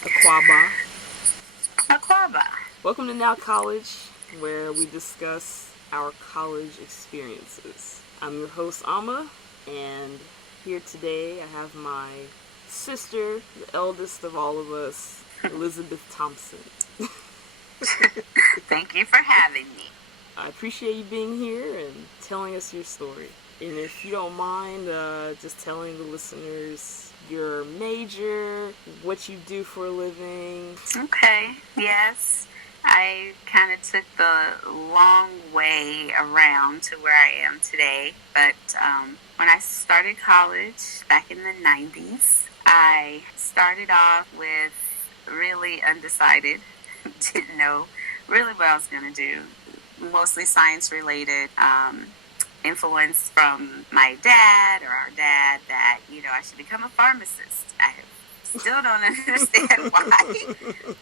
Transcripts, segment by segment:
Aquaba. Aquaba. Welcome to Now College, where we discuss our college experiences. I'm your host, Amma, and here today I have my sister, the eldest of all of us, Elizabeth Thompson. Thank you for having me. I appreciate you being here and telling us your story. And if you don't mind, just telling the listeners your major, what you do for a living. Okay, yes. I kind of took the long way around to where I am today. But when I started college back in the 90s, I started off with really undecided. Didn't know really what I was going to do. Mostly science related. Influence from my dad or our dad that, I should become a pharmacist. I still don't understand why,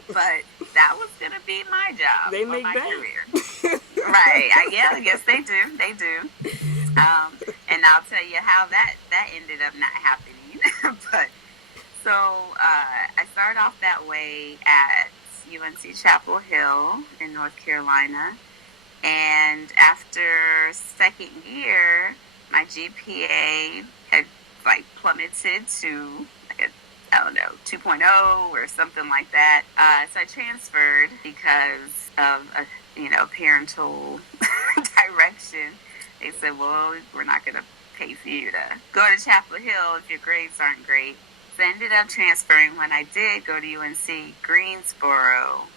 but that was going to be my job. They make my bank. career. Right. I guess they do. They do. And I'll tell you how that ended up not happening. But so I started off that way at UNC Chapel Hill in North Carolina. And after second year, my GPA had plummeted to 2.0 or something like that. So I transferred because of parental direction. They said, well, we're not going to pay for you to go to Chapel Hill if your grades aren't great. So I ended up transferring. When I did go to UNC Greensboro,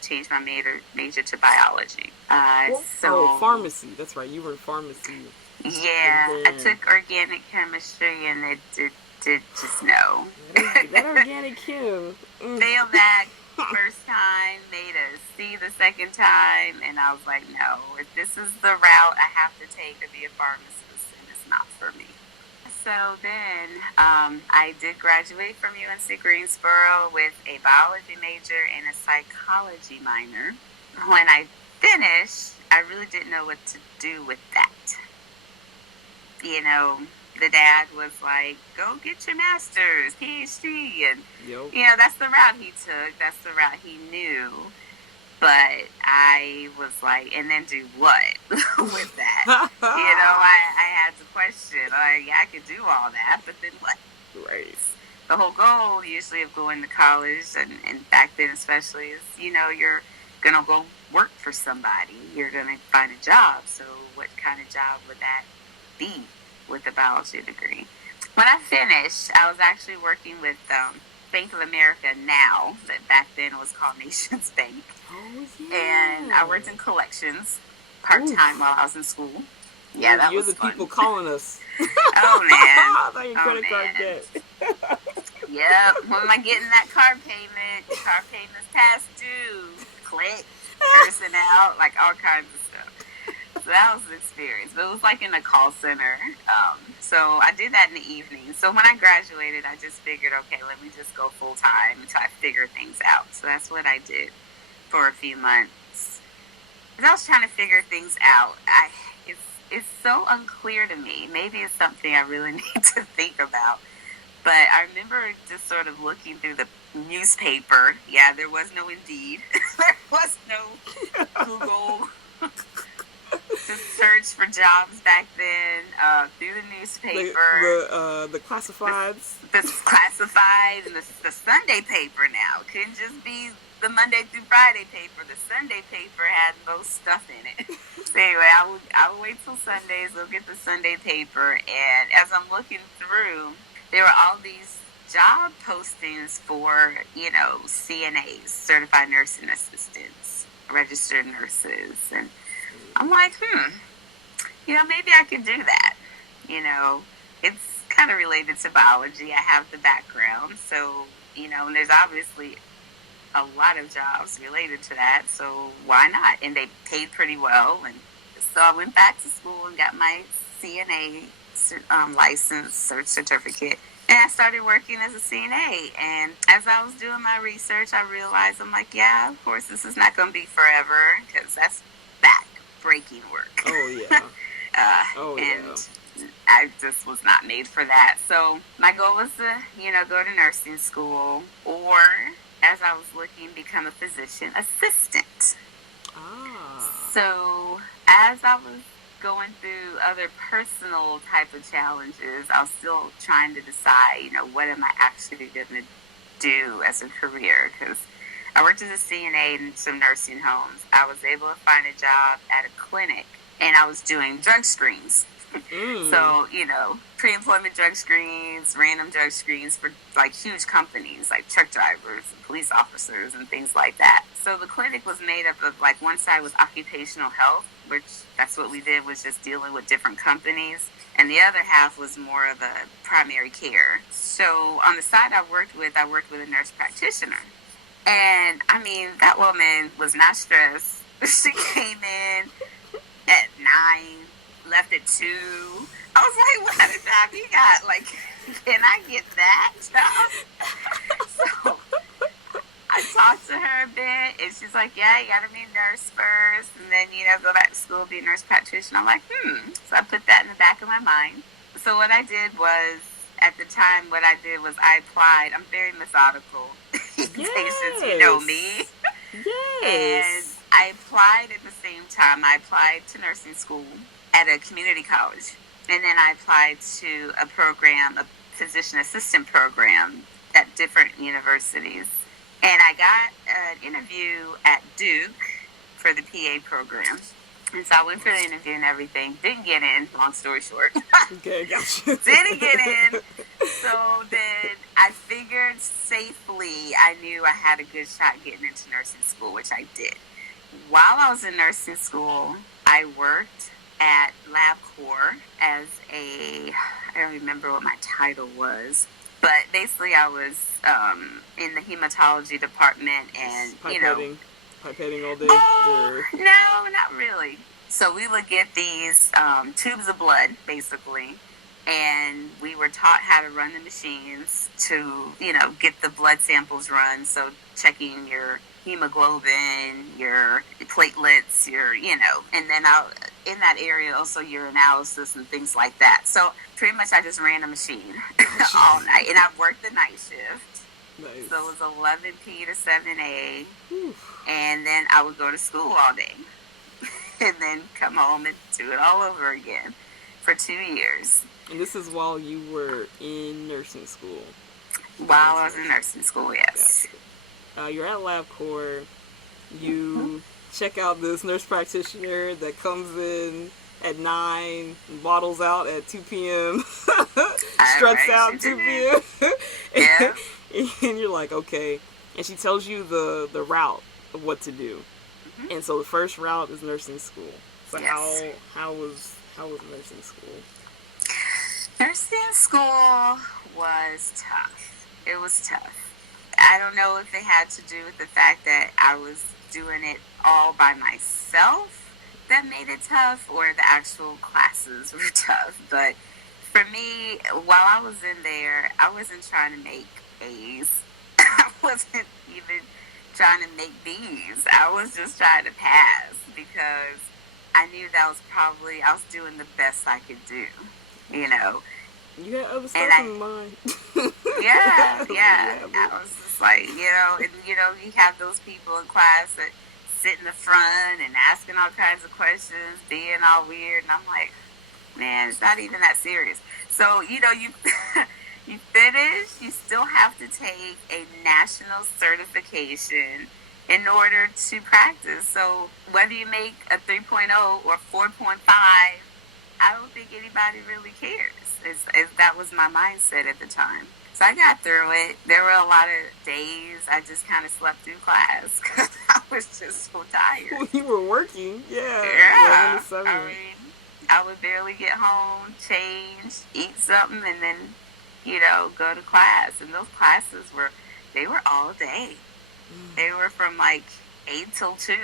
changed my major to biology. Pharmacy. That's right. You were in pharmacy. Yeah, I took organic chemistry, and it did just no. That organic chem. Failed that first time, made a C the second time, and I was like, no, if this is the route I have to take to be a pharmacist, and it's not for me. So then I did graduate from UNC Greensboro with a biology major and a psychology minor. When I finished, I really didn't know what to do with that. The dad was like, go get your master's, PhD, and, that's the route he took. That's the route he knew. But I was like, and then do what with that? I had to question. I could do all that, but then what? Right. The whole goal usually of going to college, and back then especially, is, you're going to go work for somebody. You're going to find a job. So what kind of job would that be with a biology degree? When I finished, I was actually working with Bank of America now, that back then was called Nations Bank. Oh, yeah. And I worked in collections part-time while I was in school. Yeah, that was fun. You're the people calling us. Oh, man. I thought your credit card debt. Yep. When am I getting that car payment? Car payment's past due. Click. Cursing out. All kinds of stuff. So that was an experience. But it was in a call center. So I did that in the evening. So when I graduated, I just figured, okay, let me just go full-time until I figure things out. So that's what I did for a few months. As I was trying to figure things out, it's so unclear to me. Maybe it's something I really need to think about. But I remember just sort of looking through the newspaper. Yeah, there was no Indeed. There was no Google to search for jobs back then. Through the newspaper. The classifieds. The classifieds and the Sunday paper now. It couldn't just be the Monday through Friday paper. The Sunday paper had most stuff in it. So anyway, I would wait till Sundays, look at the Sunday paper, and as I'm looking through, there were all these job postings for, CNAs, certified nursing assistants, registered nurses, and I'm like, maybe I could do that. It's kind of related to biology. I have the background, so, and there's obviously a lot of jobs related to that, so why not? And they paid pretty well, and so I went back to school and got my CNA license, certificate, and I started working as a CNA. And as I was doing my research, I realized, I'm like, yeah, of course this is not going to be forever, because that's back-breaking work. Oh, yeah. And I just was not made for that. So my goal was to, go to nursing school or as I was looking, become a physician assistant. Ah. So as I was going through other personal type of challenges, I was still trying to decide, what am I actually going to do as a career? Because I worked as a CNA in some nursing homes. I was able to find a job at a clinic, and I was doing drug screens. So, pre-employment drug screens, random drug screens for like huge companies like truck drivers and police officers and things like that. So the clinic was made up of like one side was occupational health, which that's what we did, was just dealing with different companies. And the other half was more of the primary care. So on the side I worked with a nurse practitioner. And I mean, that woman was not stressed. She came in at 9, left at 2. I was like, what kind of job you got? Like, can I get that job? So I talked to her a bit, and she's like, yeah, you got to be a nurse first, and then, go back to school, be a nurse practitioner. I'm like, So I put that in the back of my mind. So what I did was, at the time, I applied. I'm very methodical. Since you know me. Yes. And I applied at the same time. I applied to nursing school at a community college. And then I applied to a physician assistant program at different universities. And I got an interview at Duke for the PA program. And so I went for the interview and everything. Didn't get in, long story short. Okay, gotcha. Didn't get in. So then I figured safely, I knew I had a good shot getting into nursing school, which I did. While I was in nursing school, I worked at LabCorp as I don't remember what my title was, but basically I was in the hematology department and, Pipetting all day? No, not really. So we would get these tubes of blood, basically, and we were taught how to run the machines to, get the blood samples run. So checking your hemoglobin, your platelets, and then in that area also your analysis and things like that. So pretty much I just ran a machine all night, and I worked the night shift. Nice. So it was 11p to 7a, and then I would go to school all day, and then come home and do it all over again for 2 years. And this is while you were in nursing school? While I was in nursing school, yes. Gotcha. You're at LabCorp. You check out this nurse practitioner that comes in at 9, waddles out at 2 p.m., struts out 2 p.m. Yeah. And you're like, okay. And she tells you the route of what to do. And so the first route is nursing school. So yes. how was nursing school? Nursing school was tough. It was tough. I don't know if it had to do with the fact that I was doing it all by myself that made it tough, or the actual classes were tough. But for me, while I was in there, I wasn't trying to make A's. I wasn't even trying to make B's. I was just trying to pass, because I knew that I was doing the best I could do, You had other stuff in mind. Yeah. I was just like, and you have those people in class that sit in the front and asking all kinds of questions, being all weird, and I'm like, man, it's not even that serious. So, you you finish, you still have to take a national certification in order to practice. So whether you make a 3.0 or 4.5, I don't think anybody really cares. That was my mindset at the time. So I got through it. There were a lot of days I just kind of slept through class because I was just so tired. Well, you were working, yeah. I mean, I would barely get home, change, eat something, and then, go to class. And those classes were all day. They were from like 8 till 2,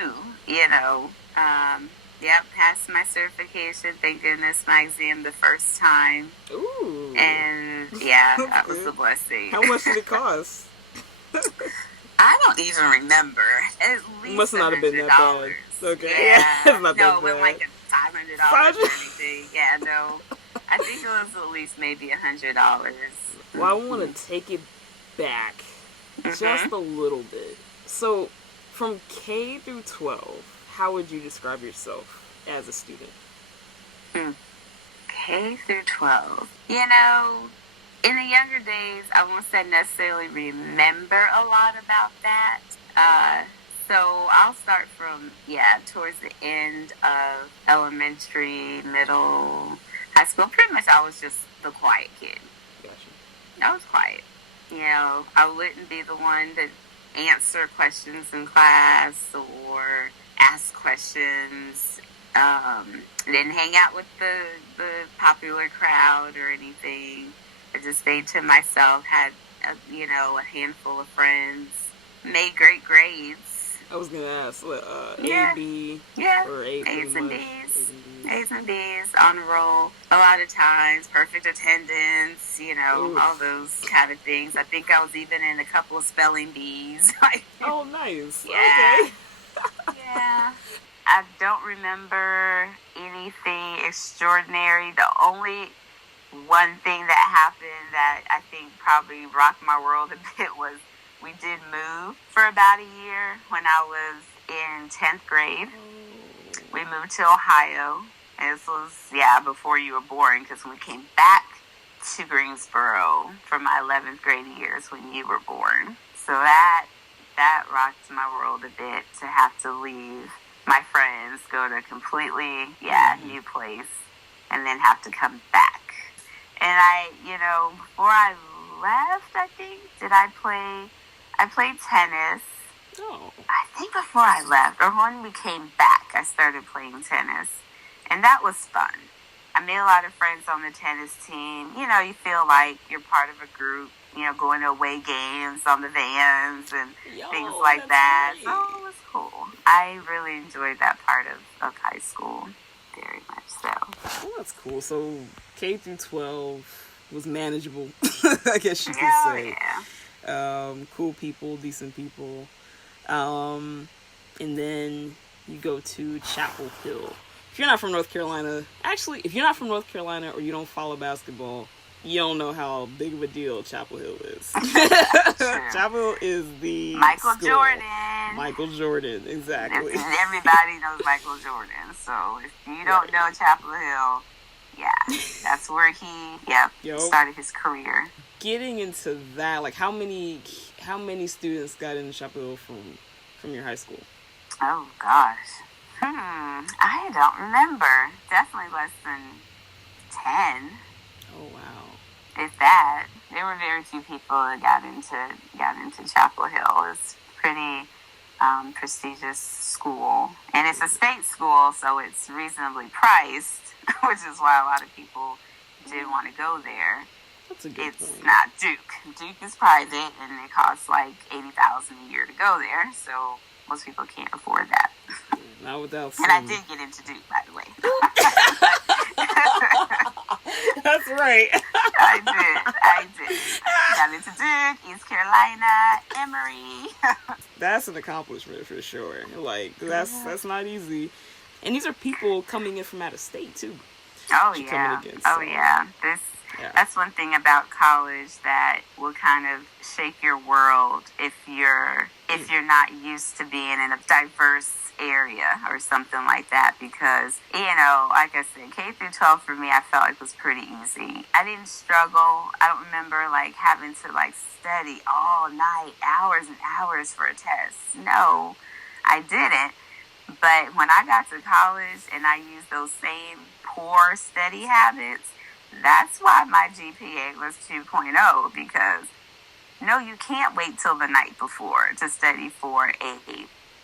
passed my certification. Thank goodness, my exam the first time. Ooh. And that was a blessing. How much did it cost? I don't even remember. At least must not have been that bad. Okay. Yeah. It's not no, that bad. It went like $500 or anything. Yeah, no. I think it was at least maybe $100. Well, I want to take it back just a little bit. So, from K through 12, how would you describe yourself as a student? K through 12. You know, in the younger days, I won't say necessarily remember a lot about that. So I'll start from, towards the end of elementary, middle, high school. Pretty much I was just the quiet kid. Gotcha. I was quiet. You know, I wouldn't be the one to answer questions in class or ask questions. Didn't hang out with the popular crowd or anything. I just stayed to myself, had, a handful of friends, made great grades. I was going to ask, what, Yeah. A, B, Yeah. or A A's and B's. A's and B's. A's and B's, on a roll, a lot of times, perfect attendance, Oof. all those kind of things. I think I was even in a couple of spelling bees. Oh, nice. Yeah. Okay. Yeah. I don't remember anything extraordinary. The only one thing that happened that I think probably rocked my world a bit was we did move for about a year when I was in 10th grade. We moved to Ohio. And this was, before you were born, because we came back to Greensboro for my 11th grade years when you were born. So that rocked my world a bit, to have to leave my friends, go to a completely, new place, and then have to come back. And I, before I left, I think, I played tennis. Oh. I think before I left, or when we came back, I started playing tennis. And that was fun. I made a lot of friends on the tennis team. You feel like you're part of a group, going to away games on the vans and things like that. Right. So it was cool. I really enjoyed that part of high school. Very much so. Well, that's cool. So K through 12 was manageable, I guess you could say. Yeah. Cool people, decent people. And then you go to Chapel Hill. If you're not from North Carolina, actually, if you're not from North Carolina or you don't follow basketball, you don't know how big of a deal Chapel Hill is. Chapel Hill is the Michael school. Jordan. Michael Jordan, exactly. Everybody knows Michael Jordan. So if you don't know Chapel Hill, that's where he started his career. Getting into that, like how many students got into Chapel Hill from your high school? Oh gosh. I don't remember. Definitely less than 10. Oh wow. If that. There were very few people that got into Chapel Hill. It's pretty prestigious school. And it's a state school, so it's reasonably priced, which is why a lot of people did want to go there. That's a good It's point. not Duke. Duke is private, and it costs like $80,000 a year to go there, so most people can't afford that. Not without And I did get into Duke, by the way. That's right. I did. Got into Duke, East Carolina, Emory. That's an accomplishment for sure. Like that's not easy. And these are people coming in from out of state too. Oh You're yeah. coming against, Oh so. yeah. That's one thing about college that will kind of shake your world if you're not used to being in a diverse area or something like that, because like I said, K through 12 for me, I felt like was pretty easy. I didn't struggle. I don't remember like having to like study all night, hours and hours for a test. No, I didn't. But when I got to college and I used those same poor study habits, that's why my GPA was 2.0, because no, you can't wait till the night before to study for a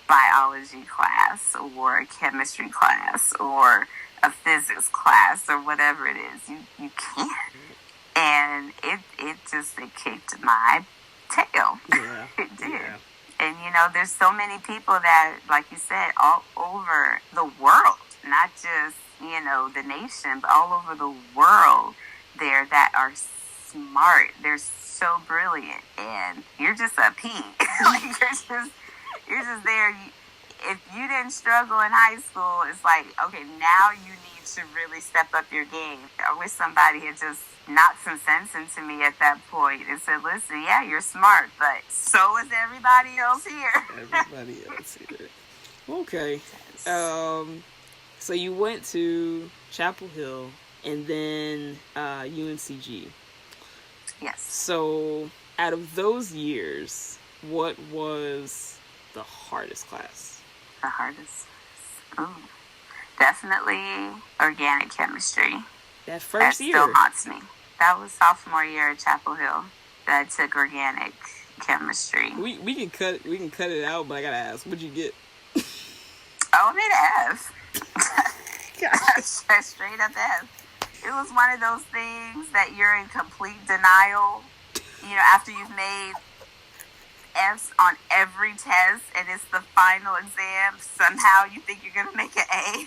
biology class or a chemistry class or a physics class or whatever it is. You can't. And it kicked my tail. Yeah. It did. Yeah. And there's so many people that, like you said, all over the world, not just, the nation, but all over the world there that are smart. They're so brilliant. And you're just a pea. Like, you're just there. If you didn't struggle in high school, it's like, okay, now you need to really step up your game. I wish somebody had just knocked some sense into me at that point and said, listen, yeah, you're smart, but so is everybody else here. Everybody else here. Okay. So you went to Chapel Hill and then UNCG. Yes. So out of those years, what was the hardest class? The hardest? Oh, definitely organic chemistry. That first year? That still haunts me. That was sophomore year at Chapel Hill that I took organic chemistry. We can cut it out, but I gotta ask, what'd you get? Oh, I made an F. Straight up F. It was one of those things that you're in complete denial. After you've made F's on every test and it's the final exam, somehow you think you're gonna make an A.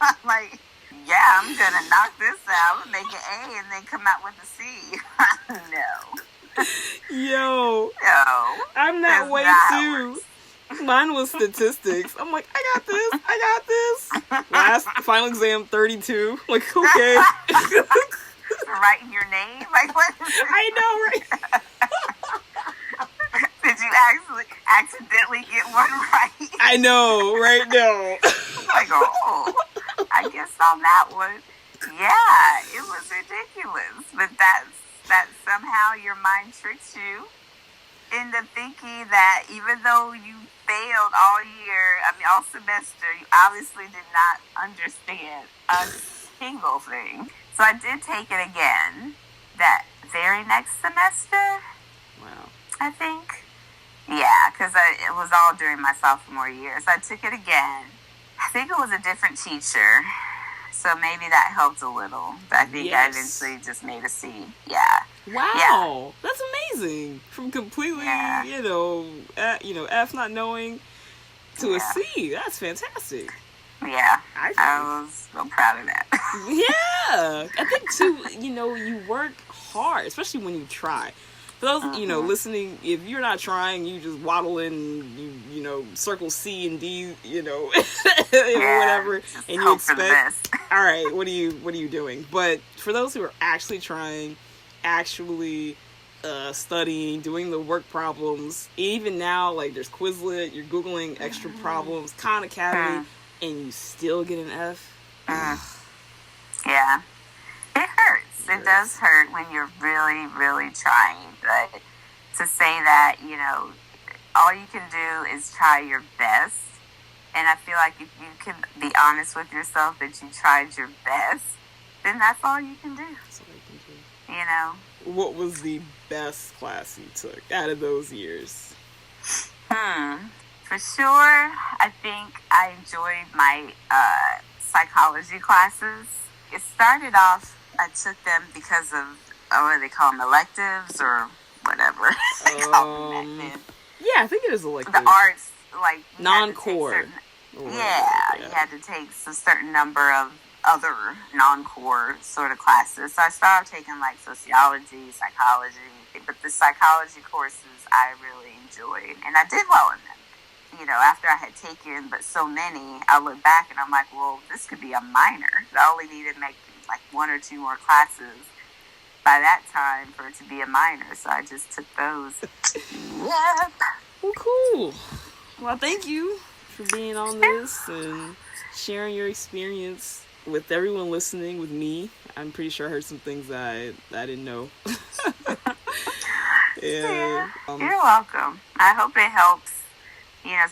I'm like, yeah, I'm gonna knock this out and make an A and then come out with a C. No. Yo. No. I'm that way too. Mine was statistics. I'm like, I got this. Last final exam 32. Like, okay. Writing your name? Like, what? I know, right? Did you accidentally get one right? I know, right? No. Like, oh, I guess on that one, yeah, it was ridiculous. But that somehow your mind tricks you into thinking that even though you failed all year, all semester, you obviously did not understand a single thing. So I did take it again that very next semester. Wow. I think. Yeah, because it was all during my sophomore year. So I took it again. I think it was a different teacher. So maybe that helped a little. But I think I eventually just made a C. Yeah. Wow. Yeah. That's amazing. From completely, F not knowing to a C. That's fantastic. Yeah. I was so proud of that. Yeah. I think, too, you work hard, especially when you try. For those, listening, if you're not trying, you just waddle in, you circle C and D, whatever, and you expect, all right, what are you doing? But for those who are actually trying, actually studying, doing the work problems, even now, like there's Quizlet, you're Googling extra problems, Khan Academy, and you still get an F. Yeah. It hurts. It does hurt when you're really, really trying. But to say that, all you can do is try your best. And I feel like if you can be honest with yourself that you tried your best, then that's all you can do. That's all you can do. What was the best class you took out of those years? For sure, I think I enjoyed my psychology classes. It started off, I took them because of, what do they call them, electives or whatever they call them back then. Yeah, I think it is elective. The arts, like... Non-core. You had to take a certain number of other non-core sort of classes. So I started taking, like, sociology, psychology, but the psychology courses I really enjoyed, and I did well in them. After I had taken but so many, I look back and I'm like, well, this could be a minor. I only needed to make like one or two more classes by that time for it to be a minor. So I just took those. Yep. Well, cool. Well, thank you for being on this and sharing your experience with everyone listening, with me. I'm pretty sure I heard some things that I didn't know. Yeah. You're welcome. I hope it helps.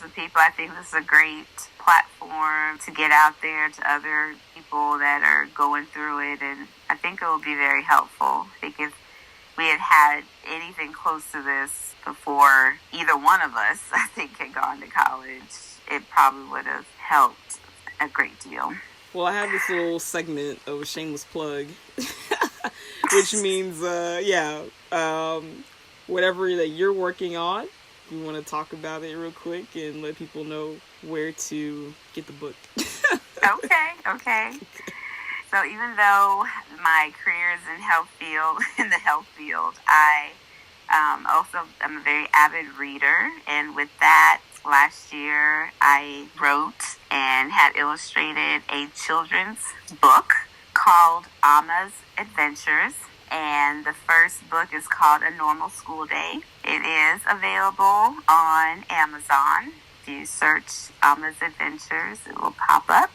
Some people. I think this is a great platform to get out there to other people that are going through it, and I think it will be very helpful. I think if we had anything close to this before either one of us, I think, had gone to college, it probably would have helped a great deal. Well, I have this little segment of a shameless plug, which means, whatever that you're working on, you want to talk about it real quick and let people know where to get the book. Okay. So even though my career is in the health field, I also am a very avid reader. And with that, last year I wrote and had illustrated a children's book called Amma's Adventures. And the first book is called A Normal School Day. It is available on Amazon. If you search Amma's Adventures, it will pop up.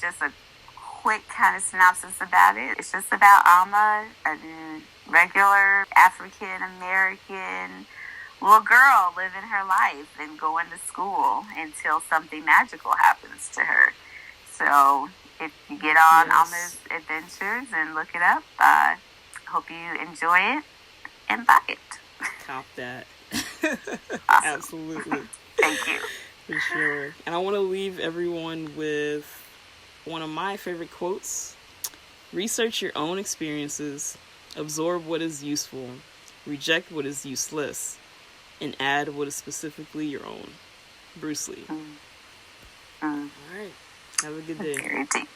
Just a quick kind of synopsis about it. It's just about Amma, a regular African-American little girl living her life and going to school until something magical happens to her. So if you get on Amma's Adventures and look it up, hope you enjoy it and buy it. Cop that. Awesome. Absolutely. Thank you. For sure. And I want to leave everyone with one of my favorite quotes. Research your own experiences, absorb what is useful, reject what is useless, and add what is specifically your own. Bruce Lee. All right. Have a good day. Very deep.